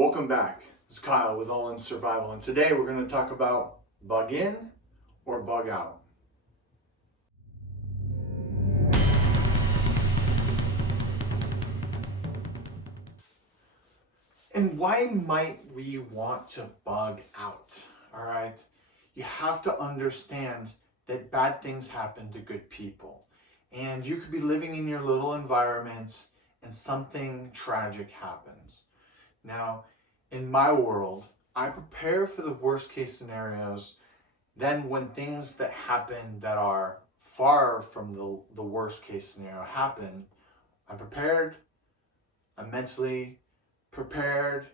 Welcome back. This is Kyle with All In Survival, and today we're going to talk about bug in or bug out. And why might we want to bug out? All right. You have to understand that bad things happen to good people. And you could be living in your little environment and something tragic happens. Now, in my world, I prepare for the worst case scenarios. Then when things that happen that are far from the worst case scenario happen, I'm prepared, I'm mentally prepared,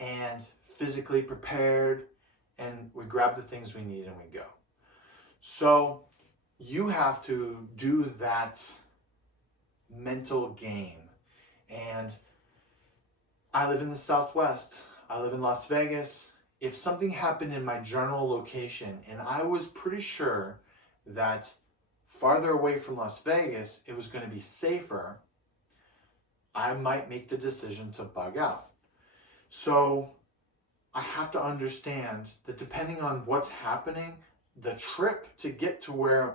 and physically prepared, and we grab the things we need and we go. So you have to do that mental game. And I live in the Southwest. I live in Las Vegas. If something happened in my general location and I was pretty sure that farther away from Las Vegas, it was going to be safer, I might make the decision to bug out. So I have to understand that depending on what's happening, the trip to get to where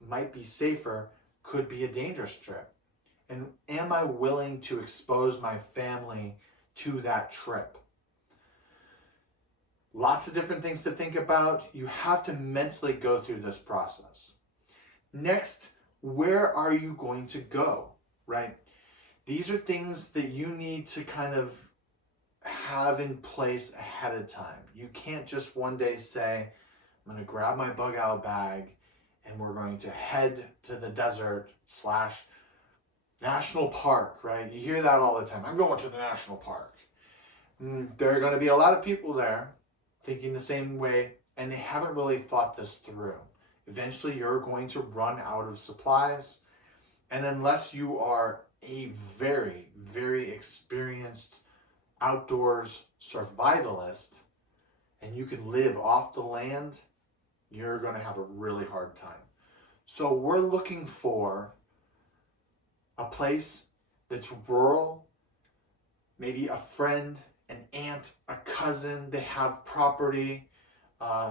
it might be safer could be a dangerous trip. And am I willing to expose my family to that trip? Lots of different things to think about. You have to mentally go through this process. Next, where are you going to go, right? These are things that you need to kind of have in place ahead of time. You can't just one day say, I'm going to grab my bug out bag and we're going to head to the desert / national park, right? You hear that all the time. I'm going to the national park. There are going to be a lot of people there thinking the same way, and they haven't really thought this through. Eventually, you're going to run out of supplies, and unless you are a very, very experienced outdoors survivalist, and you can live off the land, you're going to have a really hard time. So we're looking for a place that's rural, maybe a friend, an aunt, a cousin, they have property,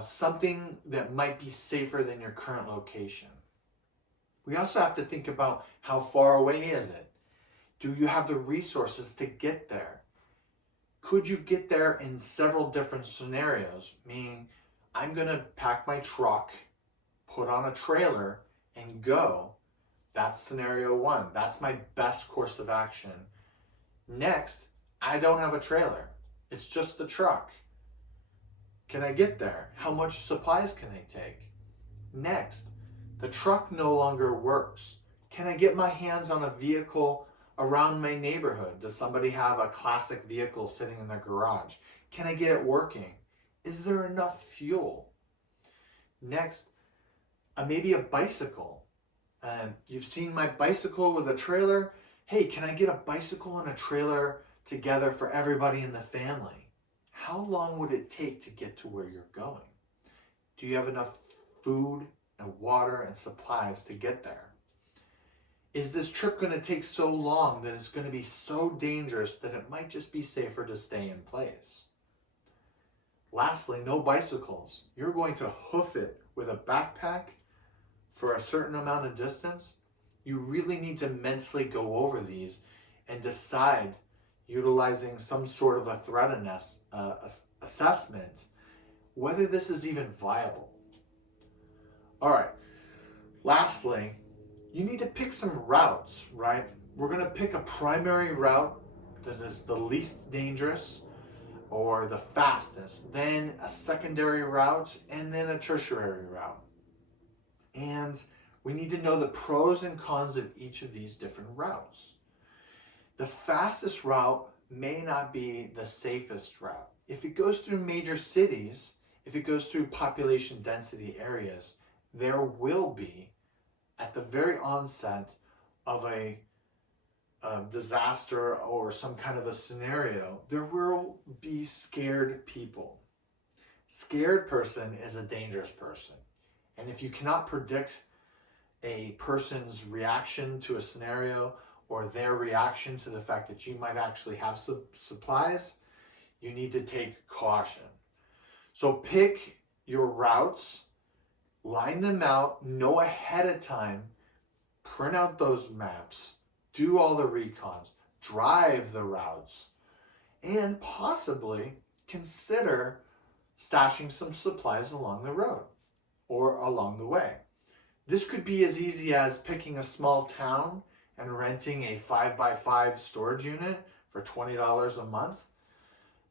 something that might be safer than your current location. We also have to think about how far away is it? Do you have the resources to get there? Could you get there in several different scenarios? Meaning, I'm going to pack my truck, put on a trailer, and go. That's scenario one. That's my best course of action. Next, I don't have a trailer. It's just the truck. Can I get there? How much supplies can I take? Next, the truck no longer works. Can I get my hands on a vehicle around my neighborhood? Does somebody have a classic vehicle sitting in their garage? Can I get it working? Is there enough fuel? Next, maybe a bicycle. You've seen my bicycle with a trailer. Hey, can I get a bicycle and a trailer together for everybody in the family? How long would it take to get to where you're going? Do you have enough food and water and supplies to get there? Is this trip going to take so long that it's going to be so dangerous that it might just be safer to stay in place? Lastly, no bicycles. You're going to hoof it with a backpack for a certain amount of distance. You really need to mentally go over these and decide, utilizing some sort of a threat assessment, whether this is even viable. All right. Lastly, you need to pick some routes, right? We're going to pick a primary route that is the least dangerous or the fastest, then a secondary route, and then a tertiary route. And we need to know the pros and cons of each of these different routes. The fastest route may not be the safest route. If it goes through major cities, if it goes through population density areas, there will be, at the very onset of a disaster or some kind of a scenario, there will be scared people. Scared person is a dangerous person. And if you cannot predict a person's reaction to a scenario or their reaction to the fact that you might actually have supplies, you need to take caution. So pick your routes, line them out, know ahead of time, print out those maps, do all the recons, drive the routes, and possibly consider stashing some supplies along the road or along the way. This could be as easy as picking a small town and renting a 5x5 storage unit for $20 a month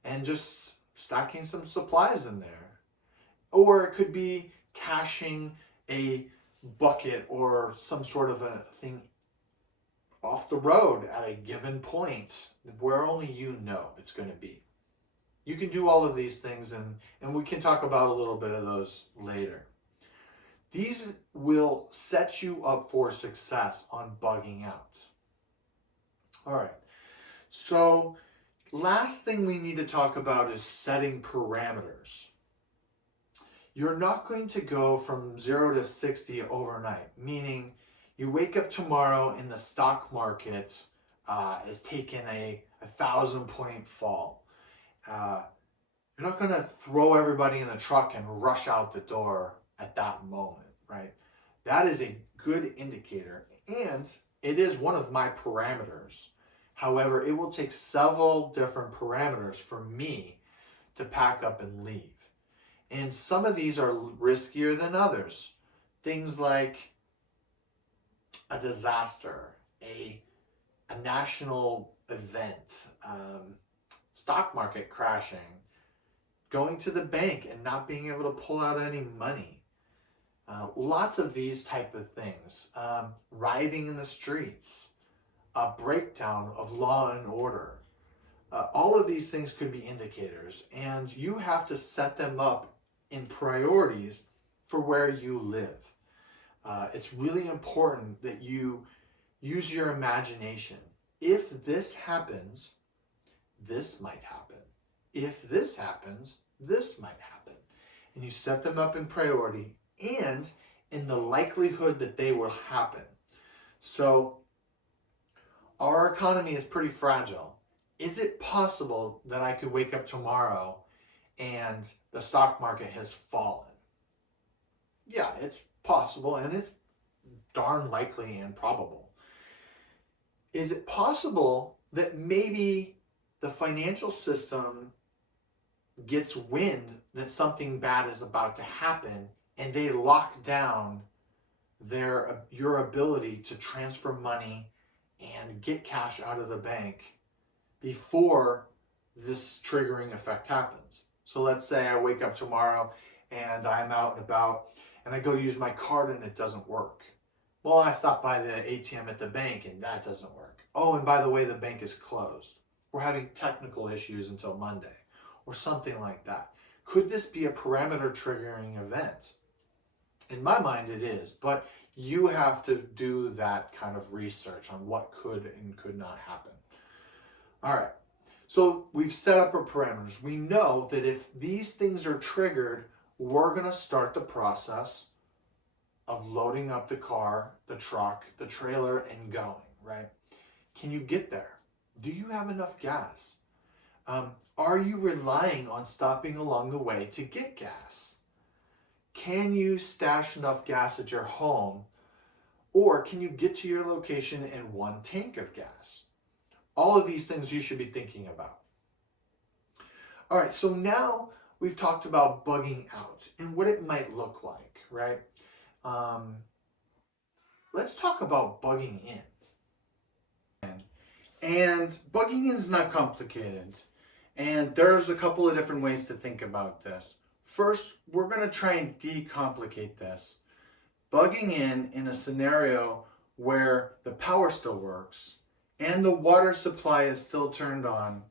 and just stacking some supplies in there. Or it could be caching a bucket or some sort of a thing off the road at a given point where only you know it's going to be. You can do all of these things, and we can talk about a little bit of those later. These will set you up for success on bugging out. All right, so last thing we need to talk about is setting parameters. You're not going to go from 0 to 60 overnight, meaning you wake up tomorrow and the stock market is taking a 1,000-point fall. You're not going to throw everybody in a truck and rush out the door at that moment, right? That is a good indicator, and it is one of my parameters. However, it will take several different parameters for me to pack up and leave. And some of these are riskier than others. Things like a disaster, a national event, stock market crashing, going to the bank and not being able to pull out any money. Lots of these type of things. Rioting in the streets, a breakdown of law and order. All of these things could be indicators, and you have to set them up in priorities for where you live. It's really important that you use your imagination. If this happens, this might happen. If this happens, this might happen. And you set them up in priority and in the likelihood that they will happen. So our economy is pretty fragile. Is it possible that I could wake up tomorrow and the stock market has fallen? Yeah, it's possible, and it's darn likely and probable. Is it possible that maybe the financial system gets wind that something bad is about to happen and they lock down your ability to transfer money and get cash out of the bank before this triggering effect happens? So let's say I wake up tomorrow and I'm out and about and I go to use my card and it doesn't work. Well, I stop by the ATM at the bank and that doesn't work. Oh, and by the way, the bank is closed. We're having technical issues until Monday or something like that. Could this be a parameter triggering event? In my mind, it is, but you have to do that kind of research on what could and could not happen. All right, so we've set up our parameters. We know that if these things are triggered, we're gonna start the process of loading up the car, the truck, the trailer, and going, right? Can you get there? Do you have enough gas? Are you relying on stopping along the way to get gas? Can you stash enough gas at your home? Or can you get to your location in one tank of gas? All of these things you should be thinking about. All right, so now we've talked about bugging out and what it might look like, right? Let's talk about bugging in. And bugging in is not complicated. And there's a couple of different ways to think about this. First, we're going to try and decomplicate this. Bugging in a scenario where the power still works and the water supply is still turned on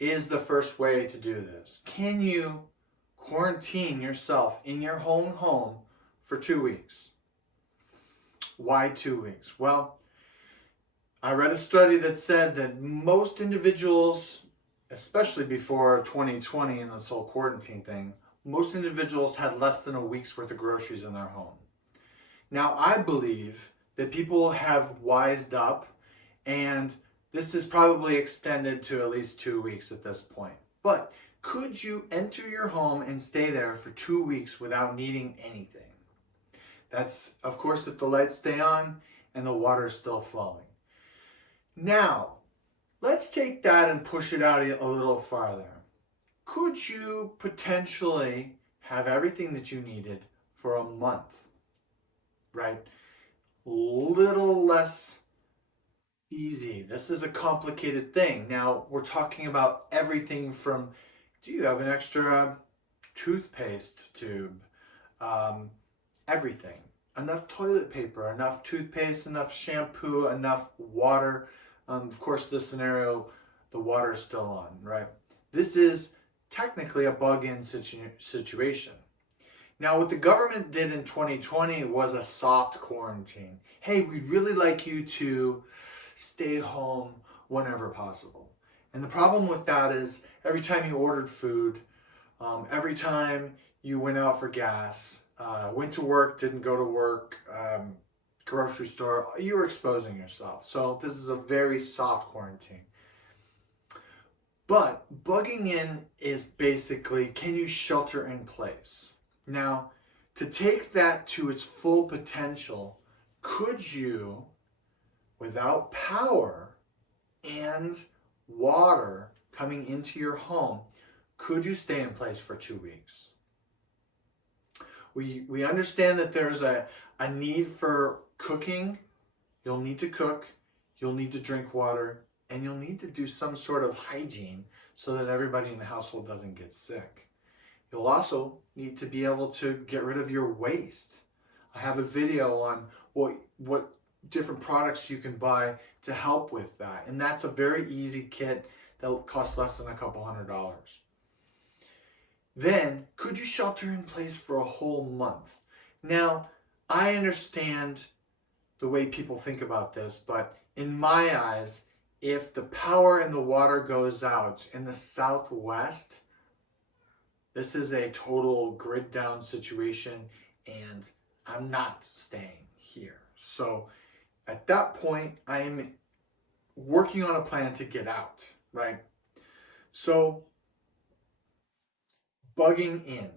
is the first way to do this. Can you quarantine yourself in your own home for 2 weeks? Why 2 weeks? Well, I read a study that said that most individuals, especially before 2020 and this whole quarantine thing, most individuals had less than a week's worth of groceries in their home. Now, I believe that people have wised up and this is probably extended to at least 2 weeks at this point. But could you enter your home and stay there for 2 weeks without needing anything? That's, of course, if the lights stay on and the water is still flowing. Now, let's take that and push it out a little farther. Could you potentially have everything that you needed for a month? Right? Little less easy. This is a complicated thing. Now, we're talking about everything from, do you have an extra toothpaste tube? Everything. Enough toilet paper, enough toothpaste, enough shampoo, enough water. Of course, this scenario, the water is still on, right? This is technically a bug-in situation. Now, what the government did in 2020 was a soft quarantine. Hey, we'd really like you to stay home whenever possible. And the problem with that is every time you ordered food, every time you went out for gas, went to work, didn't go to work, grocery store, you were exposing yourself. So this is a very soft quarantine. But bugging in is basically, can you shelter in place? Now, to take that to its full potential, could you, without power and water coming into your home, could you stay in place for 2 weeks? We understand that there's a need for cooking. You'll need to cook, you'll need to drink water, and you'll need to do some sort of hygiene so that everybody in the household doesn't get sick. You'll also need to be able to get rid of your waste. I have a video on what different products you can buy to help with that. And that's a very easy kit that will cost less than a couple $100. Then, could you shelter in place for a whole month? Now, I understand the way people think about this, but in my eyes, if the power and the water goes out in the Southwest, this is a total grid down situation, and I'm not staying here. So at that point, I'm working on a plan to get out, right? So bugging in,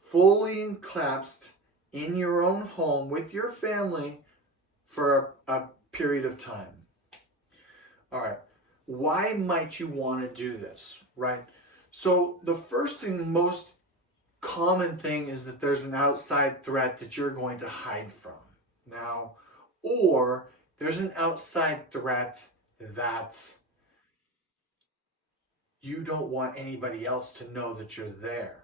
fully collapsed in your own home with your family for a period of time. All right, why might you want to do this, right? So the first thing, most common thing, is that there's an outside threat that you're going to hide from now, or there's an outside threat that you don't want anybody else to know that you're there.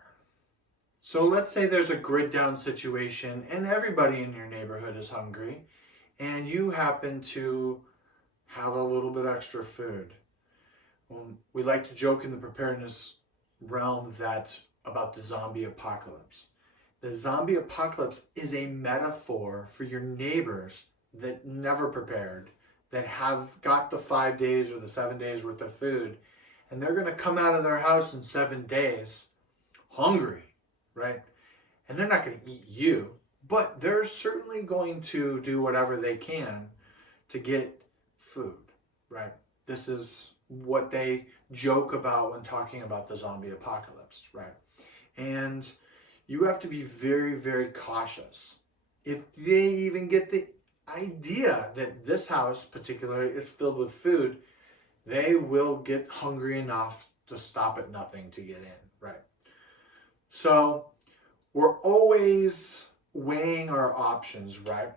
So let's say there's a grid down situation and everybody in your neighborhood is hungry and you happen to have a little bit extra food. We like to joke in the preparedness realm that about the zombie apocalypse. The zombie apocalypse is a metaphor for your neighbors that never prepared, that have got the 5 days or the 7 days worth of food, and they're going to come out of their house in 7 days hungry, right? And they're not going to eat you, but they're certainly going to do whatever they can to get food, right? This is what they joke about when talking about the zombie apocalypse, right? And you have to be very, very cautious. If they even get the idea that this house particularly is filled with food, they will get hungry enough to stop at nothing to get in, right? So we're always weighing our options, right?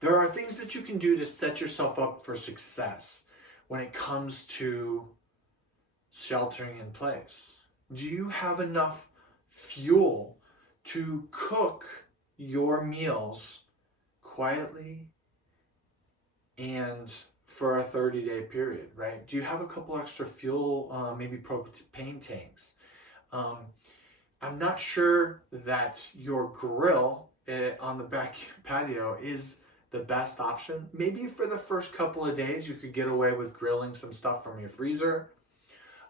There are things that you can do to set yourself up for success when it comes to sheltering in place. Do you have enough fuel to cook your meals quietly and for a 30-day period, right? Do you have a couple extra fuel, maybe propane tanks? I'm not sure that your grill on the back patio is the best option. Maybe for the first couple of days you could get away with grilling some stuff from your freezer.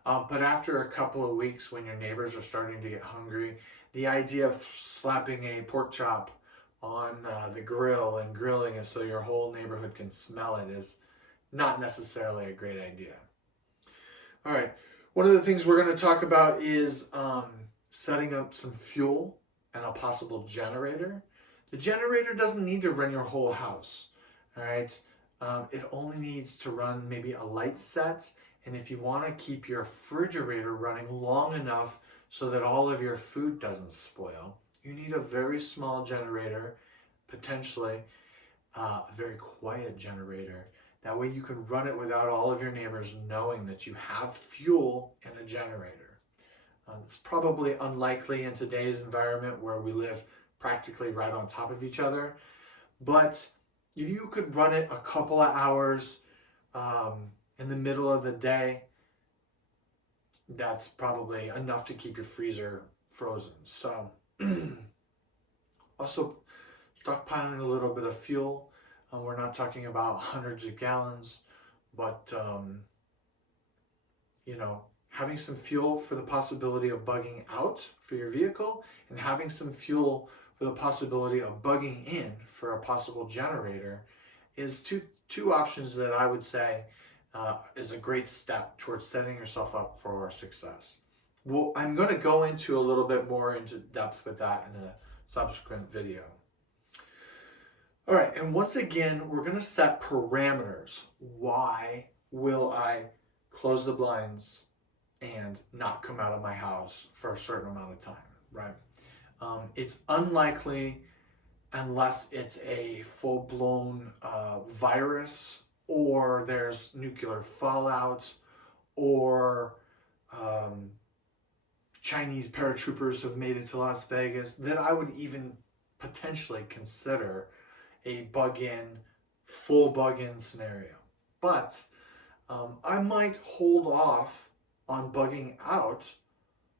But after a couple of weeks, when your neighbors are starting to get hungry, the idea of slapping a pork chop on the grill and grilling it so your whole neighborhood can smell it is not necessarily a great idea. All right, One of the things we're going to talk about is setting up some fuel and a possible generator. The generator doesn't need to run your whole house, all right? It only needs to run maybe a light set, and if you want to keep your refrigerator running long enough so that all of your food doesn't spoil, you need a very small generator, potentially a very quiet generator. That way you can run it without all of your neighbors knowing that you have fuel in a generator. It's probably unlikely in today's environment where we live practically right on top of each other, but if you could run it a couple of hours in the middle of the day, that's probably enough to keep your freezer frozen. So also stockpiling a little bit of fuel. We're not talking about hundreds of gallons, but having some fuel for the possibility of bugging out for your vehicle, and having some fuel for the possibility of bugging in for a possible generator is two options that I would say is a great step towards setting yourself up for success. Well, I'm going to go into a little bit more into depth with that in a subsequent video. All right, and once again, we're going to set parameters. Why will I close the blinds and not come out of my house for a certain amount of time, right? It's unlikely, unless it's a full-blown virus, or there's nuclear fallout, or Chinese paratroopers have made it to Las Vegas, that I would even potentially consider a full bug-in scenario. But I might hold off on bugging out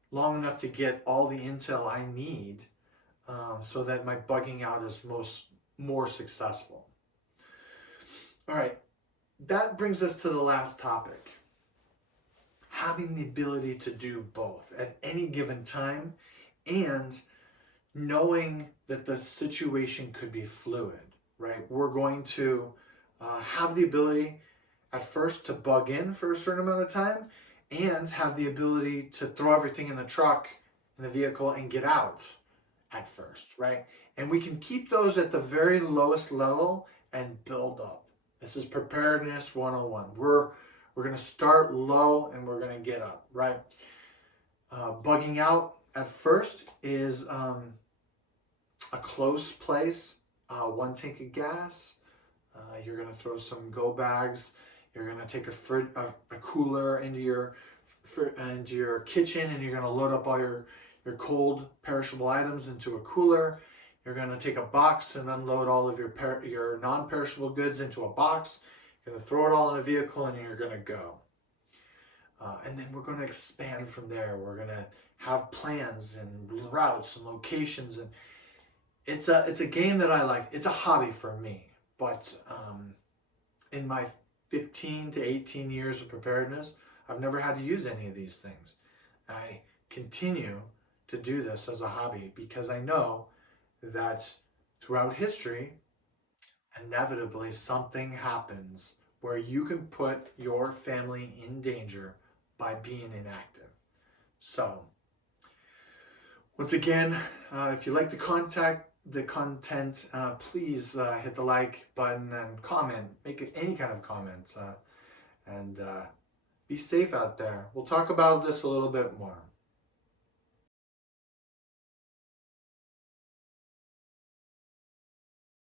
long enough to get all the intel I need so that my bugging out is more successful. All right, that brings us to the last topic. Having the ability to do both at any given time, and knowing that the situation could be fluid, right? We're going to have the ability at first to bug in for a certain amount of time, and have the ability to throw everything in the truck, in the vehicle, and get out at first, right? And we can keep those at the very lowest level and build up. This is preparedness 101. We're going to start low and we're going to get up, right? Bugging out at first is a close place, 1 tank of gas. You're going to throw some go bags. You're going to take a cooler into your kitchen, and you're going to load up all your cold perishable items into a cooler. You're going to take a box and unload all of your non-perishable goods into a box. You're going to throw it all in a vehicle, and you're going to go. And then we're going to expand from there. We're going to have plans and routes and locations, and it's a game that I like. It's a hobby for me, but in my 15 to 18 years of preparedness, I've never had to use any of these things. I continue to do this as a hobby because I know that throughout history, inevitably something happens where you can put your family in danger by being inactive. So, once again, if you like the content, please hit the like button and comment. Make any kind of comments, and be safe out there. We'll talk about this a little bit more.